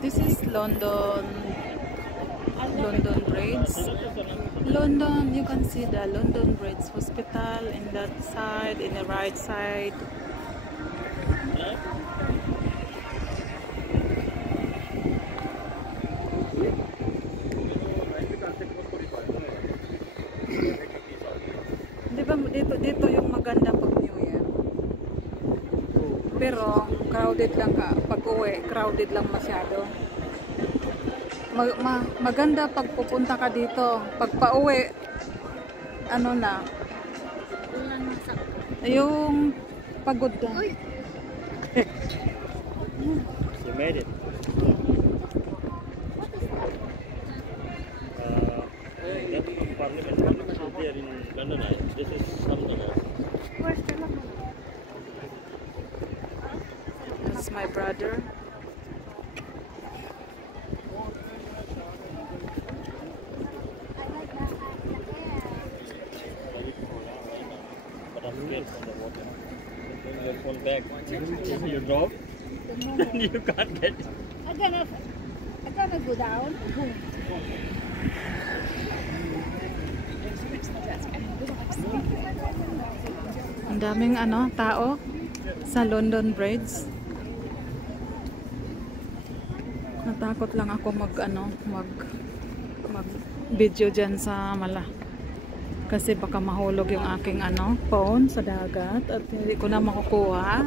This is London Bridge. London, you can see the London Bridge Hospital in that side, in the right side. Di ba dito yung maganda pag New Year? Pero crowded lang ka pag uwi, crowded lang masyado. Maganda pag pupunta ka dito. Pag pauwi, ano na? Yung pagod na. You made it. That's Parliament there in London. This is something else. This is my brother. But I'm scared from the water. Your phone bag. You drop, and you can't get it. I'm gonna go down. Ang daming tao sa London Bridge. Natakot lang ako mag video diyan sa kasi baka mahulog yung aking phone sa dagat at hindi ko na makukuha.